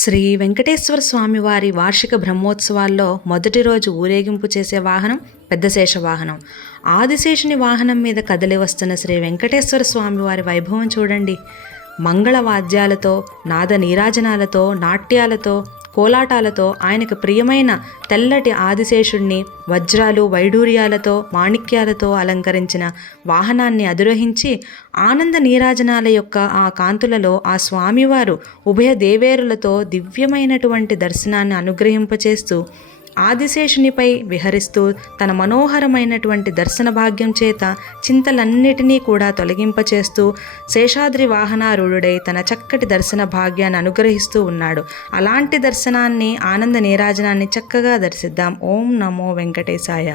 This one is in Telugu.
శ్రీ వెంకటేశ్వర స్వామి వారి వార్షిక బ్రహ్మోత్సవాల్లో మొదటి రోజు ఊరేగింపు చేసే వాహనం పెద్ద శేష వాహనం. ఆదిశేషుని వాహనం మీద కదిలి వస్తున్న శ్రీ వెంకటేశ్వర స్వామి వారి వైభవం చూడండి. మంగళ వాద్యాలతో, నాద నీరాజనాలతో, నాట్యాలతో, కోలాటాలతో ఆయనకు ప్రియమైన తెల్లటి ఆదిశేషుణ్ణి వజ్రాలు వైడూర్యాలతో మాణిక్యాలతో అలంకరించిన వాహనాన్ని అధిరోహించి ఆనంద నీరాజనాల యొక్క ఆ కాంతులలో ఆ స్వామివారు ఉభయ దేవేరులతో దివ్యమైనటువంటి దర్శనాన్ని అనుగ్రహింపచేస్తూ ఆదిశేషునిపై విహరిస్తూ తన మనోహరమైనటువంటి దర్శన భాగ్యం చేత చింతలన్నిటినీ కూడా తొలగింపచేస్తూ శేషాద్రి వాహనారూఢుడై తన చక్కటి దర్శన భాగ్యాన్ని అనుగ్రహిస్తూ ఉన్నాడు. అలాంటి దర్శనాన్ని, ఆనంద నీరాజనాన్ని చక్కగా దర్శిద్దాం. ఓం నమో వెంకటేశాయ.